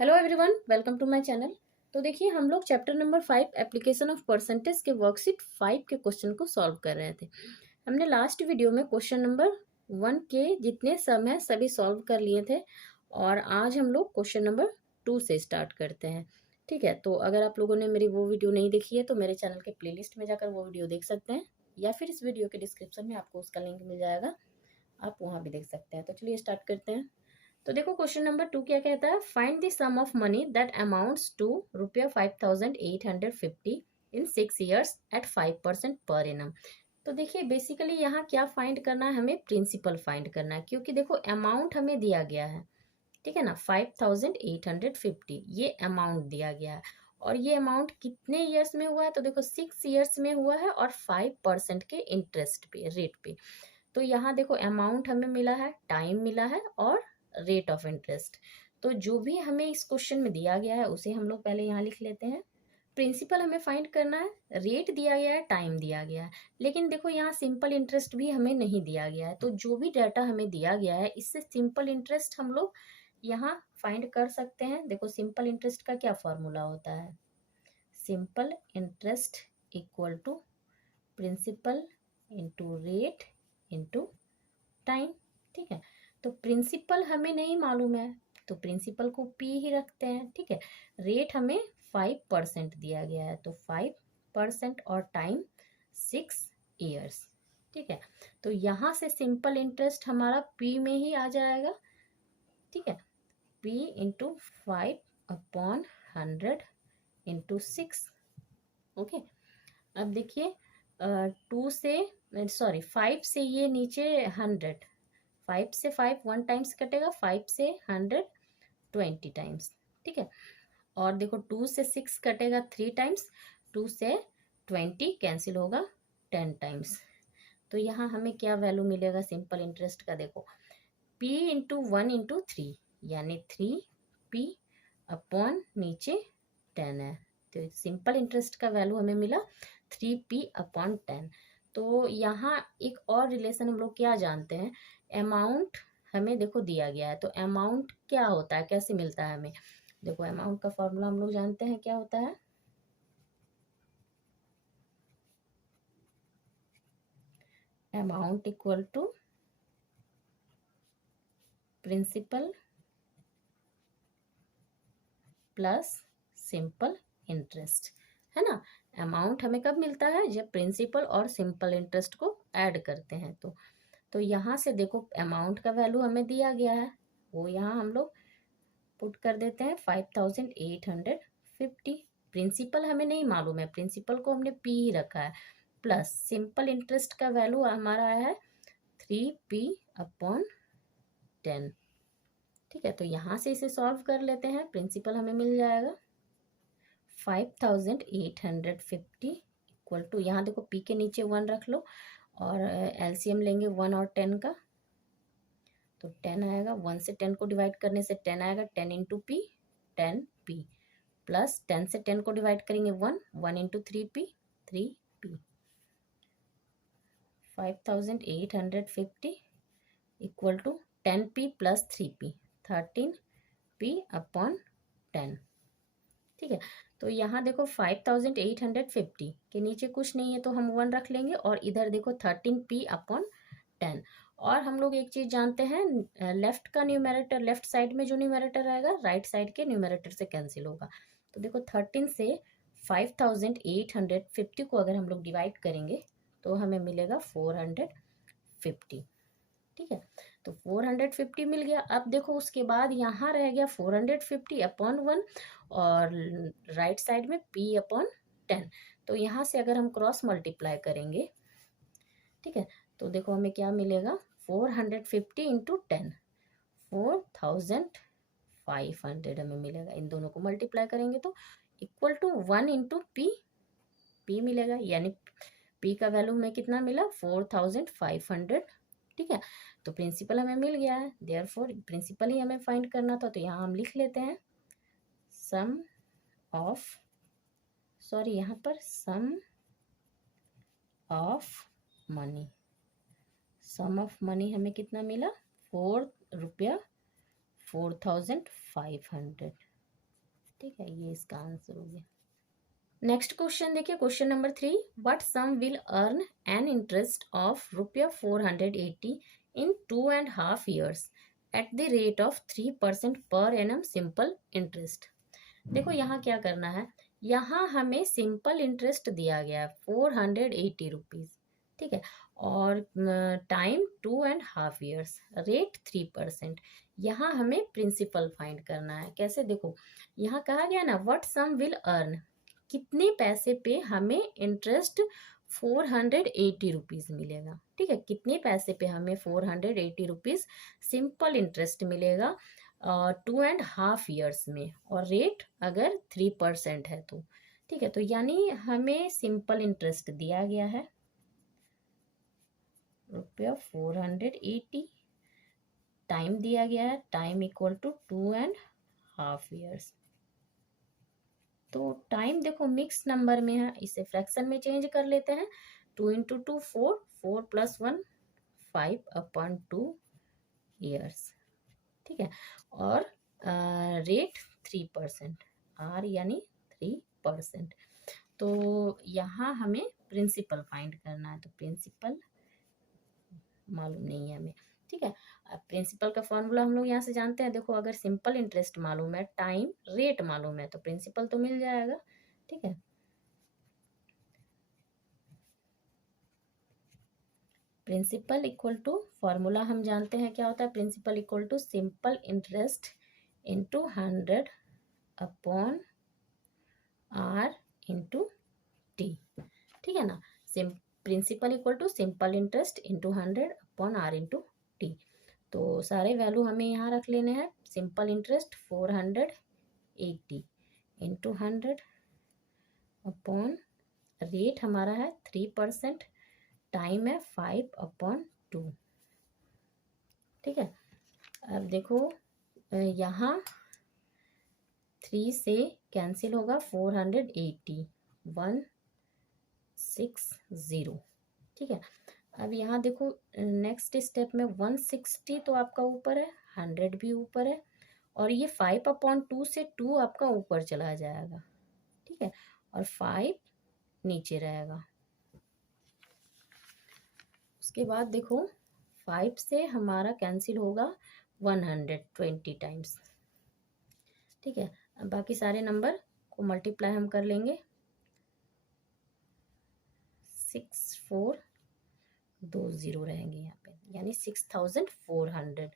Hello everyone, welcome to my channel. तो देखिए, हम लोग chapter number 5 application of percentage के वर्कशीट 5 के क्वेश्चन को सॉल्व कर रहे थे। हमने लास्ट वीडियो में क्वेश्चन नंबर 1 के जितने सम हैं सभी सॉल्व कर लिए थे और आज हम लोग क्वेश्चन नंबर 2 से स्टार्ट करते हैं। ठीक है, तो अगर आप लोगों ने मेरी वो वीडियो नहीं देखी है तो मेरे चैनल के प्लेलिस्ट में जाकर वो वीडियो देख सकते हैं या फिर इस वीडियो के डिस्क्रिप्शन में आपको उसका लिंक मिल जाएगा, आप वहाँ भी देख सकते हैं। तो चलिए स्टार्ट करते हैं। तो देखो, क्वेश्चन नंबर 2 क्या कहता है, find the sum of money that amounts to ₹5,850 in 6 years at 5% per annum. तो देखिए, बेसिकली यहाँ क्या फाइंड करना है, हमें प्रिंसिपल फाइंड करना है, क्योंकि देखो अमाउंट हमें दिया गया है, ठीक है ना, 5,850 ये अमाउंट दिया गया है और ये अमाउंट कितने ईयर्स में हुआ है, तो देखो 6 years में हुआ है और 5% के इंटरेस्ट पे, रेट पे। तो यहाँ देखो अमाउंट हमें मिला है, टाइम मिला है और रेट ऑफ इंटरेस्ट। तो जो भी हमें इस क्वेश्चन में दिया गया है उसे हम लोग पहले यहाँ लिख लेते हैं। प्रिंसिपल हमें फाइंड करना है, रेट दिया गया है, टाइम दिया गया है, लेकिन देखो यहाँ सिंपल इंटरेस्ट भी हमें नहीं दिया गया है। तो जो भी डाटा हमें दिया गया है इससे सिंपल इंटरेस्ट हम लोग यहाँ फाइंड कर सकते हैं। देखो सिंपल इंटरेस्ट का क्या फॉर्मूला होता है, simple interest equal to principal into rate into time. ठीक है, तो प्रिंसिपल हमें नहीं मालूम है तो प्रिंसिपल को पी ही रखते हैं। ठीक है, रेट हमें 5% दिया गया है तो 5% और टाइम 6 years। ठीक है, तो यहाँ से सिंपल इंटरेस्ट हमारा पी में ही आ जाएगा। ठीक है, पी इंटू 5/100 इंटू 6। ओके, अब देखिए 2 से, सॉरी 5 से ये नीचे 100, 5 से 5 1 टाइम्स कटेगा, 5 से 100 20 टाइम्स। ठीक है, और देखो 2 से 6 कटेगा 3 टाइम्स, 2 से 20 कैंसिल होगा 10 टाइम्स। तो यहाँ हमें क्या वैल्यू मिलेगा सिंपल इंटरेस्ट का, देखो p इंटू 1 इंटू 3 यानी 3p अपॉन नीचे 10 है। तो सिंपल इंटरेस्ट का वैल्यू हमें मिला 3p अपॉन 10। तो यहाँ एक और रिलेशन हम लोग क्या जानते हैं, अमाउंट हमें देखो दिया गया है तो अमाउंट क्या होता है, कैसे मिलता है हमें। देखो अमाउंट का फॉर्मूला हम लोग जानते हैं क्या होता है, amount equal to principal plus simple interest, है ना। अमाउंट हमें कब मिलता है, जब प्रिंसिपल और सिंपल इंटरेस्ट को ऐड करते हैं। तो यहाँ से देखो अमाउंट का वैल्यू हमें दिया गया है, वो यहाँ हम लोग पुट कर देते हैं 5,850। प्रिंसिपल हमें नहीं मालूम है, प्रिंसिपल को हमने पी ही रखा है, प्लस सिंपल इंटरेस्ट का वैल्यू हमारा है 3p अपॉन 10। ठीक है, तो यहाँ से इसे सॉल्व कर लेते हैं, प्रिंसिपल हमें मिल जाएगा 5,850 इक्वल टू, यहाँ देखो p के नीचे 1 रख लो और एलसीएम लेंगे 1 और 10 का, तो 10 आएगा, 1 से 10 को डिवाइड करने से 10 आएगा, 10 इंटू पी 10p प्लस 10 से 10 को डिवाइड करेंगे 1 into 3p 3p। 5,850 equal to 10p plus 3p 13p upon 10। ठीक है, तो यहाँ देखो 5,850 के नीचे कुछ नहीं है तो हम 1 रख लेंगे और इधर देखो 13p अपॉन 10। और हम लोग एक चीज जानते हैं, लेफ्ट का न्यूमरेटर, लेफ्ट साइड में जो न्यूमरेटर आएगा राइट साइड के न्यूमरेटर से कैंसिल होगा। तो देखो 13 से 5,850 को अगर हम लोग डिवाइड करेंगे तो हमें मिलेगा 450। ठीक है, तो 450 मिल गया। अब देखो उसके बाद यहाँ रह गया 450 अपॉन 1 और राइट साइड में p अपॉन 10। तो यहाँ से अगर हम क्रॉस मल्टीप्लाई करेंगे, ठीक है, तो देखो हमें क्या मिलेगा, 450 इंटू 10 4,500 हमें मिलेगा। इन दोनों को मल्टीप्लाई करेंगे तो इक्वल टू 1 इंटू पी मिलेगा, यानी p का वैल्यू हमें कितना मिला 4,500। ठीक है, तो प्रिंसिपल हमें मिल गया है, देयरफॉर प्रिंसिपल ही हमें फाइंड करना था। तो यहाँ हम लिख लेते हैं सम ऑफ, सॉरी यहाँ पर sum of money, sum of money हमें कितना मिला, ₹4,500। ठीक है, ये इसका आंसर हो गया। नेक्स्ट क्वेश्चन देखिए, question number 3, what sum will earn an interest of ₹480 in 2.5 years at the rate of 3% per annum simple interest. देखो यहाँ क्या करना है, यहाँ हमें सिंपल इंटरेस्ट दिया गया है 480 रुपीज, ठीक है, और टाइम 2.5 years, रेट 3%। यहाँ हमें प्रिंसिपल फाइंड करना है। कैसे, देखो यहाँ कहा गया ना व्हाट सम विल अर्न, कितने पैसे पे हमें इंटरेस्ट 480 रुपीज मिलेगा, ठीक है, कितने पैसे पे हमें 480 रुपीज सिंपल इंटरेस्ट मिलेगा 2.5 years में, और रेट अगर 3% है तो, ठीक है। तो यानी हमें सिंपल इंटरेस्ट दिया गया है ₹480, टाइम दिया गया है, टाइम इक्वल टू 2.5 years। तो टाइम देखो मिक्स नंबर में है, इसे फ्रैक्शन में चेंज कर लेते हैं। 2 इंटू 2 4, 4 + 1 5/2 years, ठीक है, और रेट 3%, आर यानी 3%। तो यहाँ हमें प्रिंसिपल फाइंड करना है, तो प्रिंसिपल मालूम नहीं है हमें, ठीक है। अब प्रिंसिपल का फॉर्मूला हम लोग यहाँ से जानते हैं। देखो अगर सिंपल इंटरेस्ट मालूम है, टाइम रेट मालूम है, तो प्रिंसिपल तो मिल जाएगा, ठीक है। प्रिंसिपल इक्वल टू, फॉर्मूला हम जानते हैं क्या होता है, principal equal to simple interest into 100 upon R into T, ठीक है ना। Principal equal to simple interest into 100 upon R into T. तो सारे वैल्यू हमें यहाँ रख लेने हैं। Simple interest 480 into 100 upon, rate हमारा है 3%, टाइम है 5/2, ठीक है। अब देखो यहाँ 3 से कैंसिल होगा, 480 160, ठीक है। अब यहाँ देखो नेक्स्ट स्टेप में 160 तो आपका ऊपर है, 100 भी ऊपर है, और ये 5/2 से 2 आपका ऊपर चला जाएगा, ठीक है, और 5 नीचे रहेगा। उसके बाद देखो 5 से हमारा कैंसिल होगा 120 टाइम्स, ठीक है। अब बाकी सारे नंबर को मल्टीप्लाई हम कर लेंगे, 6420 रहेंगे यहाँ पे, यानी 6400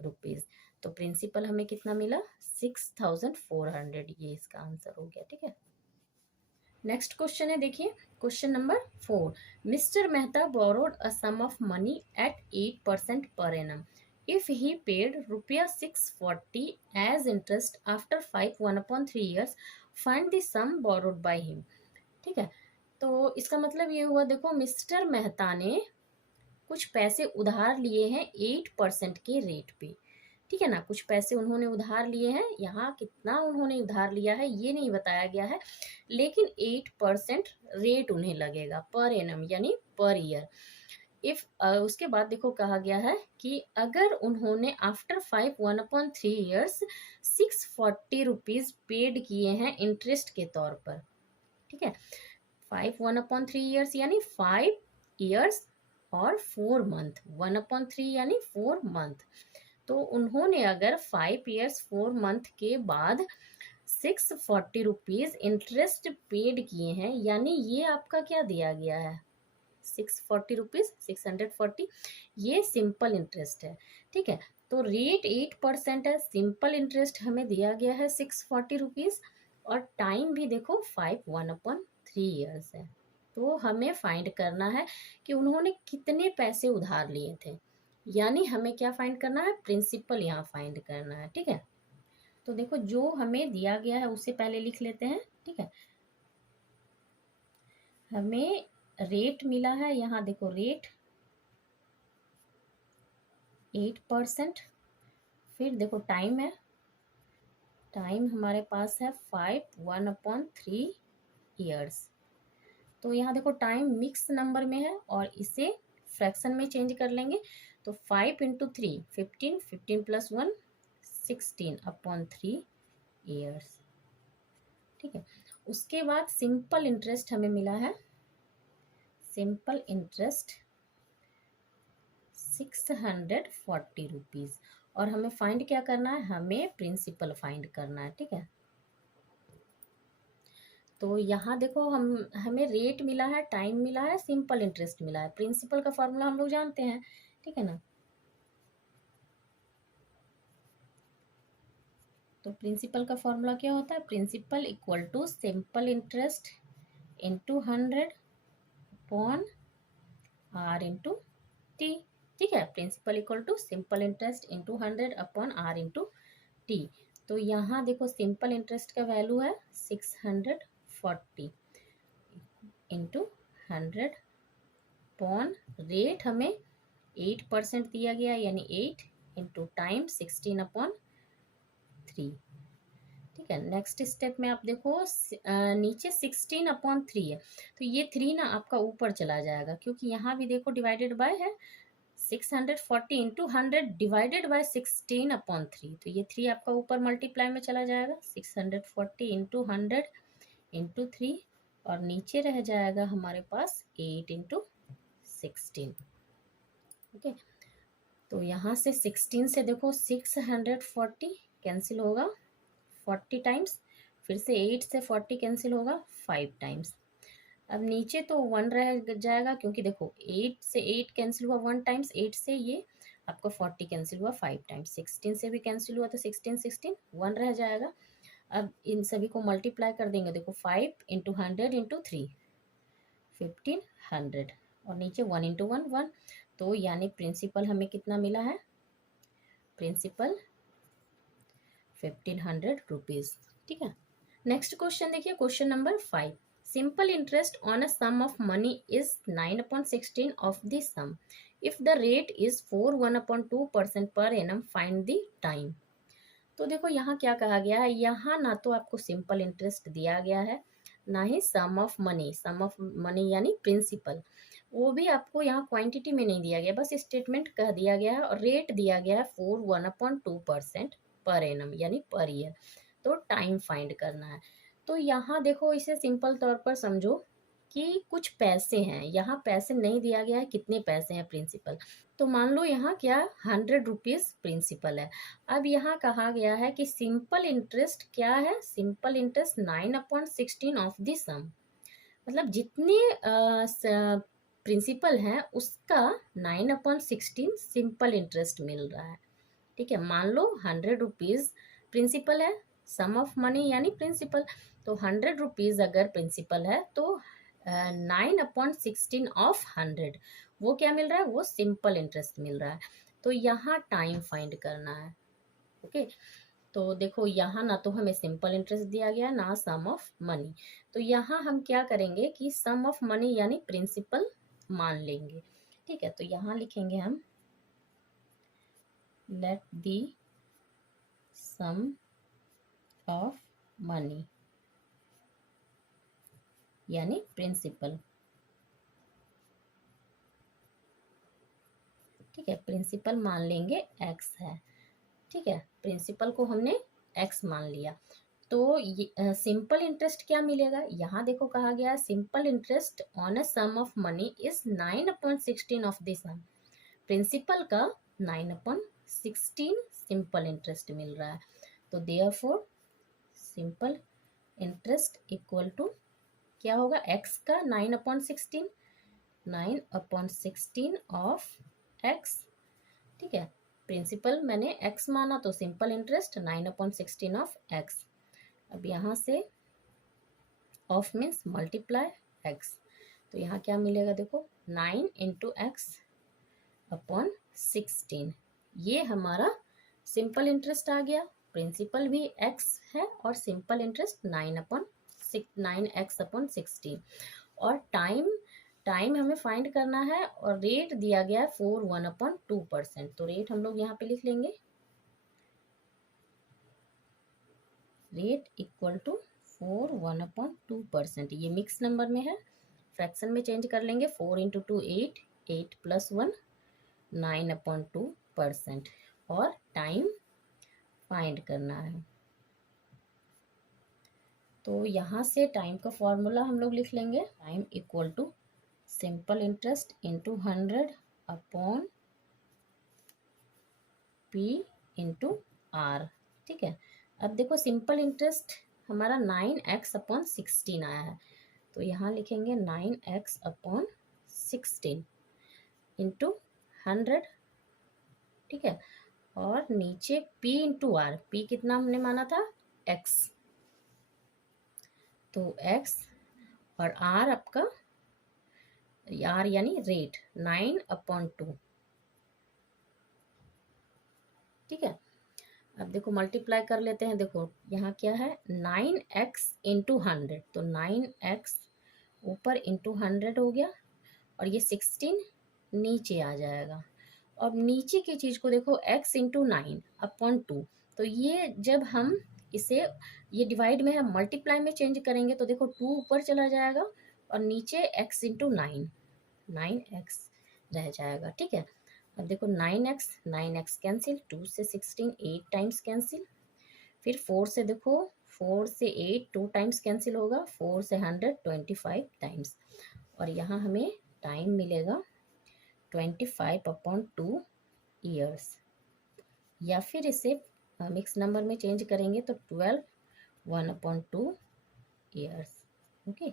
रुपीज। तो प्रिंसिपल हमें कितना मिला, 6400, ये इसका आंसर हो गया, ठीक है। नेक्स्ट क्वेश्चन है, देखिए question number 4, mister Mehta borrowed a sum of money at 8% per annum if he paid ₹640 as interest after 1/3 years, find the sum borrowed by him, ठीक है। तो इसका मतलब ये हुआ, देखो मिस्टर मेहता ने कुछ पैसे उधार लिए हैं 8% के रेट पे, ठीक है ना। कुछ पैसे उन्होंने उधार लिए हैं, यहाँ कितना उन्होंने उधार लिया है ये नहीं बताया गया है, लेकिन 8% रेट उन्हें लगेगा पर एनम यानी पर ईयर। इफ उसके बाद देखो कहा गया है कि अगर उन्होंने आफ्टर 1/3 years 640 रुपीज पेड किए हैं इंटरेस्ट के तौर पर, ठीक है। 1/3 years यानी 5 years और 4 month, 1/3 यानी 4 month। तो उन्होंने अगर 5 years 4 month के बाद 640 रुपीज इंटरेस्ट पेड किए हैं, यानी ये आपका क्या दिया गया है, 640 रुपीज, 640, ये सिंपल इंटरेस्ट है, ठीक है। तो रेट 8% है, सिंपल इंटरेस्ट हमें दिया गया है 640 रुपीज, और टाइम भी देखो 1/3 years है। तो हमें फाइंड करना है कि उन्होंने कितने पैसे उधार लिए थे, यानी हमें क्या फाइंड करना है, प्रिंसिपल यहाँ फाइंड करना है, ठीक है। तो देखो जो हमें दिया गया है उससे पहले लिख लेते हैं, ठीक है। हमें रेट मिला है, यहाँ देखो रेट 8%, फिर देखो टाइम है, टाइम हमारे पास है 1/3 years। तो यहाँ देखो टाइम मिक्स नंबर में है और इसे फ्रैक्शन में चेंज कर लेंगे, तो 5 इंटू 3 15, 15 + 1 16/3 years, ठीक है। उसके बाद सिंपल इंटरेस्ट हमें मिला है, सिंपल इंटरेस्ट 640 रुपीज़। और हमें फाइंड क्या करना है, हमें प्रिंसिपल फाइंड करना है। ठीक है, तो यहाँ देखो हमें रेट मिला है, टाइम मिला है, सिंपल इंटरेस्ट मिला है। प्रिंसिपल का फॉर्मूला हम लोग जानते हैं, ठीक है ना। तो प्रिंसिपल का फॉर्मूला क्या होता है, principal equal to simple interest into 100 upon R into T. ठीक है, principal equal to simple interest into 100 upon R into T. तो यहाँ देखो सिंपल इंटरेस्ट का वैल्यू है 640 इंटू 100 अपॉन रेट हमें 8% दिया गया, यानी 8 इंटू टाइम 16 अपॉन 3। ठीक है, नेक्स्ट स्टेप में आप देखो नीचे 16 अपॉन 3 है, तो ये 3 ना आपका ऊपर चला जाएगा, क्योंकि यहाँ भी देखो डिवाइडेड बाय है। 640 इंटू 100 डिवाइडेड बाय 16 अपॉन 3, तो ये 3 आपका ऊपर मल्टीप्लाई में चला जाएगा। 640 इंटू 100 इंटू 3, और नीचे रह जाएगा हमारे पास 8 इंटू 16। ओके, तो यहाँ से 16 से देखो 640 कैंसिल होगा 40 टाइम्स, फिर से 8 से 40 कैंसिल होगा 5 टाइम्स। अब नीचे तो 1 रह जाएगा, क्योंकि देखो 8 से 8 कैंसिल हुआ 1 टाइम्स, 8 से ये आपका 40 कैंसिल हुआ 5 टाइम्स, 16 से भी कैंसिल हुआ, तो 16 1 रह जाएगा। अब इन सभी को मल्टीप्लाई कर देंगे, देखो 5 इंटू 100 इंटू 3 1500, और नीचे 1 इंटू 1 1, तो यानी प्रिंसिपल हमें कितना मिला है, प्रिंसिपल 1500 रुपीज़। ठीक है, नेक्स्ट क्वेश्चन देखिए, question number 5। Simple interest on a sum of money is 9/16 of the sum if the rate is 4 1/2% per annum, find the time. तो देखो यहाँ क्या कहा गया है, यहाँ ना तो आपको सिंपल इंटरेस्ट दिया गया है, ना ही sum of money. Sum of money यानी प्रिंसिपल, वो भी आपको यहाँ क्वांटिटी में नहीं दिया गया, बस स्टेटमेंट कह दिया गया है, और रेट दिया गया है 4 1/2% पर एनम यानी पर ईयर। तो टाइम फाइंड करना है। तो यहाँ देखो इसे सिंपल तौर पर समझो कि कुछ पैसे हैं, यहाँ पैसे नहीं दिया गया है, कितने पैसे हैं प्रिंसिपल। तो मान लो यहाँ क्या 100 रुपीज़ प्रिंसिपल है। अब यहाँ कहा गया है कि सिंपल इंटरेस्ट क्या है, सिंपल इंटरेस्ट 9/16 ऑफ द सम, मतलब जितने प्रिंसिपल हैं उसका 9/16 सिंपल इंटरेस्ट मिल रहा है। ठीक है, मान लो 100 रुपीज़ प्रिंसिपल है, सम ऑफ मनी यानी प्रिंसिपल, तो 100 रुपीज़ अगर प्रिंसिपल है तो 9/16 ऑफ 100 वो क्या मिल रहा है, वो सिंपल इंटरेस्ट मिल रहा है। तो यहाँ टाइम फाइंड करना है। ओके, तो देखो यहाँ ना तो हमें सिंपल इंटरेस्ट दिया गया, ना सम ऑफ मनी, तो यहाँ हम क्या करेंगे कि सम ऑफ मनी यानी प्रिंसिपल मान लेंगे। ठीक है, तो यहाँ लिखेंगे हम let the sum of money यानी प्रिंसिपल। ठीक है, प्रिंसिपल मान लेंगे एक्स है। ठीक है, प्रिंसिपल को हमने एक्स मान लिया। तो ये सिंपल इंटरेस्ट क्या मिलेगा, यहाँ देखो कहा गया simple interest on a sum of money is 9/16 of the sum. Principal का 9/16 सिंपल इंटरेस्ट मिल रहा है, तो therefore simple interest equal to क्या होगा, एक्स का 9/16, 9/16 ऑफ एक्स। ठीक है, प्रिंसिपल मैंने एक्स माना, तो सिंपल इंटरेस्ट 9/16 ऑफ एक्स। अब यहाँ से ऑफ मीन्स मल्टीप्लाई एक्स, तो यहाँ क्या मिलेगा देखो 9 इंटू एक्स अपॉन 16, ये हमारा सिंपल इंटरेस्ट आ गया। प्रिंसिपल भी एक्स है और सिंपल इंटरेस्ट 9x/16, और टाइम हमें फाइंड करना है, और रेट दिया गया है 4 1/2%, तो रेट हम लोग यहाँ पे लिख लेंगे, रेट इक्वल टू 4 1/2%। ये मिक्स नंबर में है, फ्रैक्शन में चेंज कर लेंगे, 4 इंटू 2 8, 8 + 1 9/2%, और टाइम फाइंड करना है। तो यहाँ से टाइम का फॉर्मूला हम लोग लिख लेंगे, time equal to simple interest into 100 upon P into R. ठीक है, अब देखो सिंपल इंटरेस्ट हमारा 9x अपॉन 16 आया है, तो यहाँ लिखेंगे 9x अपॉन 16 इंटू 100। ठीक है, और नीचे p इंटू आर, p कितना हमने माना था x, तो x और r आपका r यानी रेट 9/2। ठीक है, अब देखो मल्टीप्लाई कर लेते हैं। देखो यहाँ क्या है 9x इंटू 100, तो 9x ऊपर इंटू 100 हो गया और ये 16 नीचे आ जाएगा। अब नीचे की चीज़ को देखो x इंटू 9/2, तो ये जब हम इसे ये डिवाइड में हम मल्टीप्लाई में चेंज करेंगे तो देखो 2 ऊपर चला जाएगा और नीचे x इंटू 9x रह जाएगा। ठीक है, अब देखो 9x कैंसिल, 2 से 16 8 टाइम्स कैंसिल, फिर 4 से देखो 4 से 8 2 टाइम्स कैंसिल होगा, 4 से 100 25 टाइम्स, और यहाँ हमें टाइम मिलेगा 25/2 ईयर्स, या फिर इसे मिक्स नंबर में चेंज करेंगे तो 12 1/2 ईयर्स। ओके,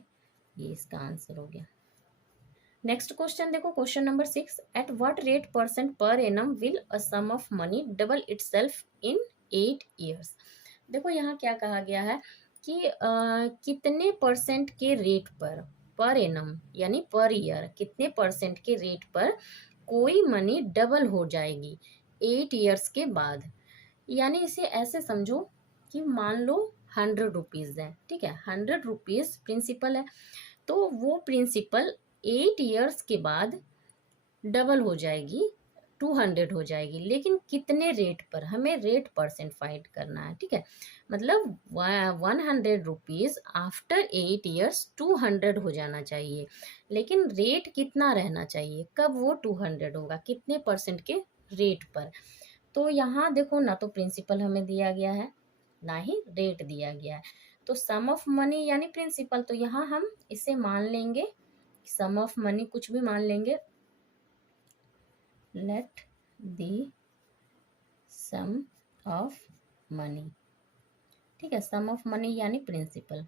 ये इसका आंसर हो गया। नेक्स्ट क्वेश्चन देखो, question number 6, at what rate percent per annum will a sum of money double itself in 8 years. देखो यहाँ क्या कहा गया है कि कितने परसेंट के रेट पर एनम यानी पर ईयर कितने परसेंट के रेट पर कोई मनी डबल हो जाएगी 8 ईयर्स के बाद। यानी इसे ऐसे समझो कि मान लो 100 रुपीज़ है। ठीक है, 100 रुपीज़ प्रिंसिपल है, तो वो प्रिंसिपल 8 ईयर्स के बाद डबल हो जाएगी, 200 हो जाएगी, लेकिन कितने रेट पर, हमें रेट परसेंट फाइंड करना है। ठीक है, मतलब 100 रुपीज़ आफ्टर 8 ईयर्स 200 हो जाना चाहिए, लेकिन रेट कितना रहना चाहिए, कब वो 200 होगा, कितने परसेंट के रेट पर। तो यहाँ देखो ना तो प्रिंसिपल हमें दिया गया है ना ही रेट दिया गया है, तो सम ऑफ मनी यानी प्रिंसिपल, तो यहाँ हम इसे मान लेंगे सम ऑफ मनी, कुछ भी मान लेंगे, let the sum of money. ठीक है, सम ऑफ मनी यानी प्रिंसिपल,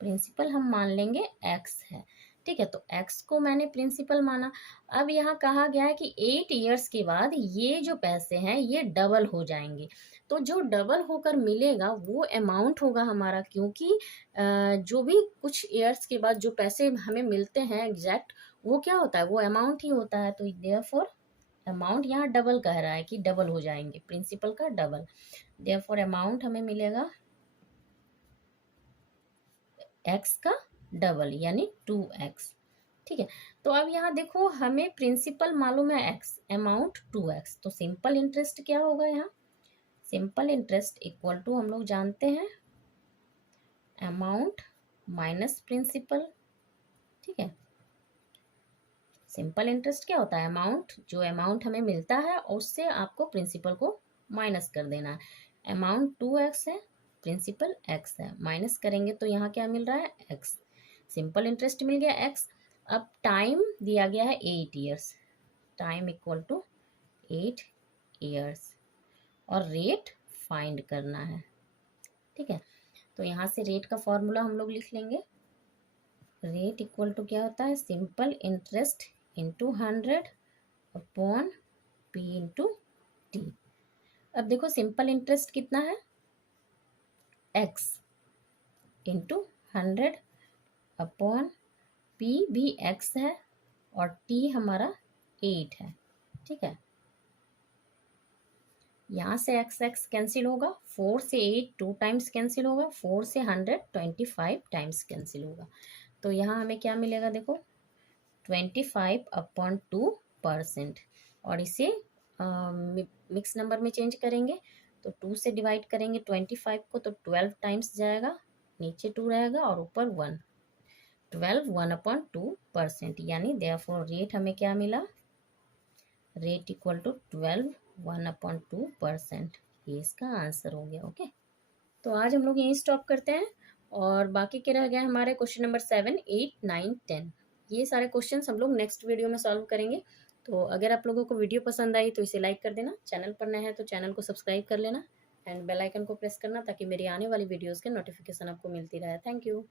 प्रिंसिपल हम मान लेंगे x है। ठीक है, तो x को मैंने प्रिंसिपल माना। अब यहाँ कहा गया है कि 8 ईयर्स के बाद ये जो पैसे हैं ये डबल हो जाएंगे, तो जो डबल होकर मिलेगा वो अमाउंट होगा हमारा, क्योंकि जो भी कुछ ईयर्स के बाद जो पैसे हमें मिलते हैं एग्जैक्ट, वो क्या होता है, वो अमाउंट ही होता है। तो देयरफॉर अमाउंट यहाँ डबल कह रहा है कि डबल हो जाएंगे, प्रिंसिपल का डबल, देयरफॉर अमाउंट हमें मिलेगा x का डबल यानी 2x। ठीक है, तो अब यहाँ देखो हमें प्रिंसिपल मालूम है x, अमाउंट 2x, तो सिंपल इंटरेस्ट क्या होगा यहाँ, सिंपल इंटरेस्ट इक्वल टू हम लोग जानते हैं अमाउंट माइनस प्रिंसिपल। ठीक है, सिंपल इंटरेस्ट क्या होता है, अमाउंट, जो अमाउंट हमें मिलता है उससे आपको प्रिंसिपल को माइनस कर देना है। अमाउंट 2x है, प्रिंसिपल x है, माइनस करेंगे तो यहाँ क्या मिल रहा है x, सिंपल इंटरेस्ट मिल गया x। अब टाइम दिया गया है 8 years, time equal to 8 years, और रेट फाइंड करना है। ठीक है, तो यहाँ से रेट का फॉर्मूला हम लोग लिख लेंगे, रेट इक्वल टू क्या होता है, simple interest into 100 upon P into T. अब देखो सिंपल इंटरेस्ट कितना है x इंटू 100 अपॉन पी भी x है और t हमारा 8 है। ठीक है, यहाँ से x कैंसिल होगा, 4 से 8 2 टाइम्स कैंसिल होगा, 4 से 100 25 टाइम्स कैंसिल होगा, तो यहाँ हमें क्या मिलेगा देखो 25/2%, और इसे मिक्स नंबर में चेंज करेंगे तो 2 से डिवाइड करेंगे 25 को तो 12 टाइम्स जाएगा, नीचे 2 रहेगा और ऊपर 1, 12 1/2%, यानी देयरफॉर रेट हमें क्या मिला, रेट इक्वल टू 12 1/2%, ये इसका आंसर हो गया। ओके। तो आज हम लोग यहीं स्टॉप करते हैं, और बाकी के रह गए हमारे क्वेश्चन नंबर 7, 8, 9, 10। ये सारे क्वेश्चन हम लोग नेक्स्ट वीडियो में सॉल्व करेंगे। तो अगर आप लोगों को वीडियो पसंद आई तो इसे लाइक कर देना, चैनल पर नए हैं तो चैनल को सब्सक्राइब कर लेना, एंड बेल आइकन को प्रेस करना ताकि मेरी आने वाली वीडियोज़ के नोटिफिकेशन आपको मिलती रहे। Thank you.